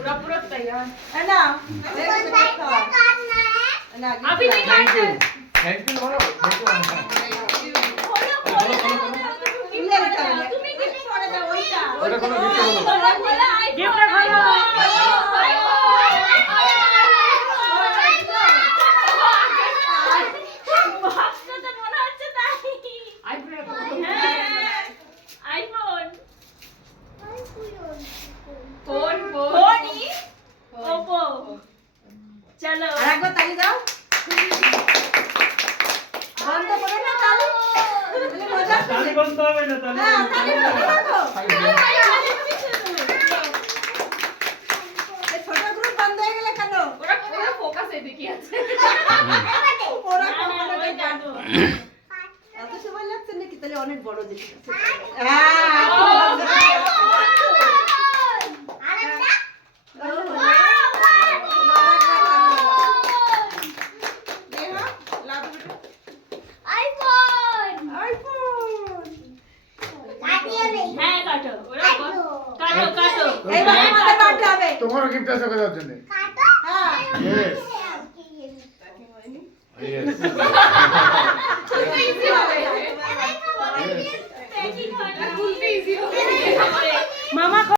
पूरा पूरा तैयार है ना अभी नहीं काटते थैंक यू बोलो তুমি গিফট করে দাও ওইটা ওটা কোনো গিফট বলো गिफ्ट खाओ বক্সটা তো মনে হচ্ছে তাই আইফোন फोन फोन ही ओप्पो चलो আরেকবার তালি দাও বন্ধ করে না তালি মজা তালি বন্ধ হবে না তালি হ্যাঁ তালি বন্ধ রাখো এই ছোট গ্রুপ বন্ধ হয়ে গেল কেন ওরা পুরো ফোকাস এদিকে আছে ওরা না, না, কখনো ওই জানো যাবো। এত সময় লাগছে নাকি তাহলে অনেক বড় জিনিস আছে হ্যাঁ কাটো ওরা কাটো কাটো এইবার আমাদের বাড়তে হবে তোমারও গিফট আছে কোথাও জন্য হ্যাঁ ইয়েস ইয়েস